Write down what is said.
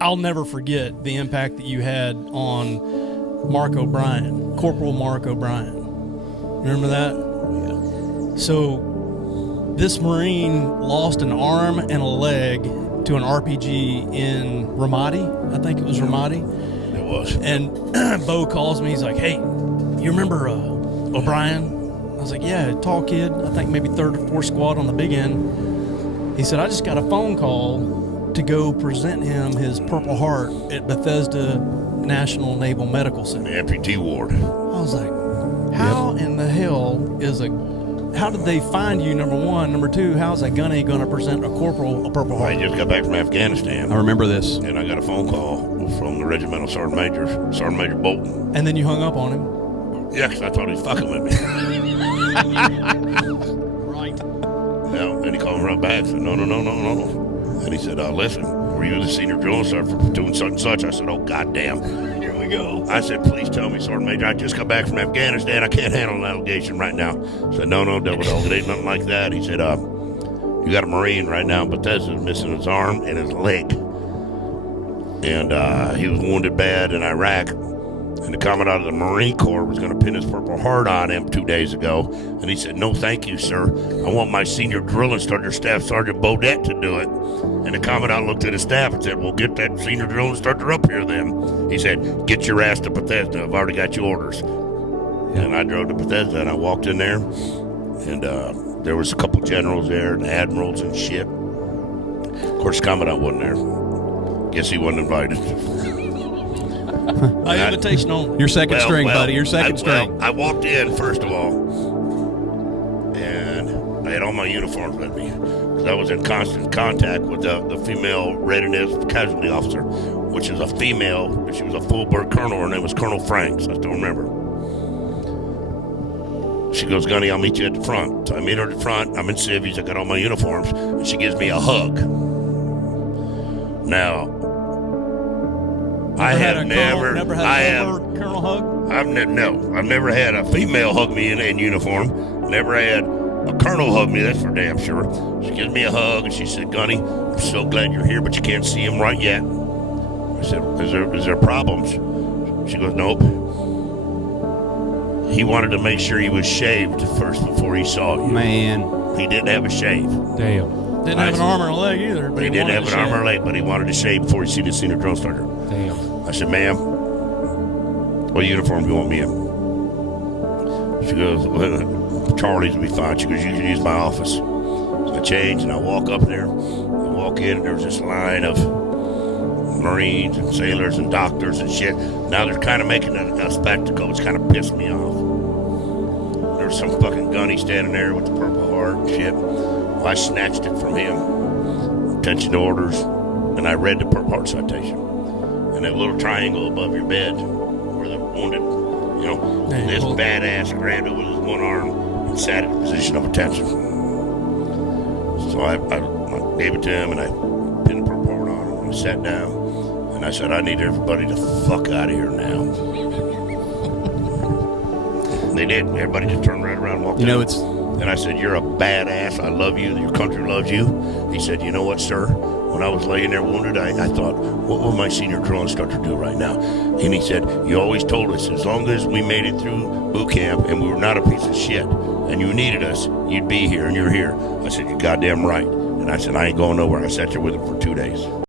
I'll never forget the impact that you had on Mark O'Brien, Corporal Mark O'Brien. You remember that? Yeah. So this Marine lost an arm and a leg to an RPG in Ramadi. I think it was Ramadi. It was. And Bo calls me. He's like, hey, you remember O'Brien? I was like, yeah, tall kid. I think maybe 3rd or 4th squad on the big end. He said, I just got a phone call to go present him his Purple Heart at Bethesda National Naval Medical Center. Amputee ward. I was like, how in the hell how did they find you, number one? Number two, how's a gunny going to present a corporal a Purple Heart? I just got back from Afghanistan. I remember this. And I got a phone call from the regimental Sergeant Major Bolton. And then you hung up on him? Yeah, because I thought he was fucking with me. Right. Yeah, and he called me right back and said, no. And he said, listen, were you the senior drill instructor for doing such and such? I said, oh, goddamn. Here we go. I said, please tell me, Sergeant Major, I just got back from Afghanistan. I can't handle an allegation right now. I said, no, double dog. It ain't nothing like that. He said, you got a Marine right now in Bethesda missing his arm and his leg. And he was wounded bad in Iraq. And the commandant of the Marine Corps was going to pin his Purple Heart on him 2 days ago. And he said, no, thank you, sir. I want my senior drill instructor, Staff Sergeant Bodette, to do it. And the commandant looked at his staff and said, well, get that senior drill instructor up here then. He said, get your ass to Bethesda. I've already got your orders. Yeah. And I drove to Bethesda, and I walked in there. And there was a couple generals there and admirals and shit. Of course, the commandant wasn't there. Guess he wasn't invited. Invitation only. Your second string, buddy. Your second string. Well, I walked in, first of all, and I had all my uniforms with me because I was in constant contact with the female readiness casualty officer, which is a female, but she was a full-bird colonel. Her name was Colonel Franks. I still remember. She goes, Gunny, I'll meet you at the front. So I meet her at the front. I'm in civvies. I got all my uniforms. And she gives me a hug. Now, I've never had a female hug me in uniform. Never had a colonel hug me, that's for damn sure. She gives me a hug and she said, Gunny, I'm so glad you're here, but you can't see him right yet. I said, is there problems? She goes, nope. He wanted to make sure he was shaved first before he saw you. Man. He didn't have a shave. Damn. Didn't have an arm or a leg either. But he didn't have an arm or a leg, but he wanted to shave before he seen the senior drill instructor. Damn. I said, ma'am, what uniform do you want me in? She goes, well, Charlie's will be fine. She goes, you can use my office. So I change and I walk up there. I walk in and there's this line of Marines and sailors and doctors and shit. Now they're kind of making a spectacle. It's kind of pissed me off. There's some fucking gunny standing there with the Purple Heart and shit. Well, I snatched it from him. Attention to orders. And I read the Purple Heart citation. And that little triangle above your bed where the wounded, this badass grabbed it with his one arm and sat in a position of attention. So I gave it to him and I pinned the Purple Heart on him and I sat down and I said, I need everybody to fuck out of here now. They did. Everybody just turned right around and walked out. And I said, you're a badass. I love you. Your country loves you. He said, you know what, sir? When I was laying there wounded, I thought, what will my senior drill instructor do right now? And he said, you always told us as long as we made it through boot camp and we were not a piece of shit and you needed us, you'd be here and you're here. I said, you're goddamn right. And I said, I ain't going nowhere. I sat there with him for 2 days.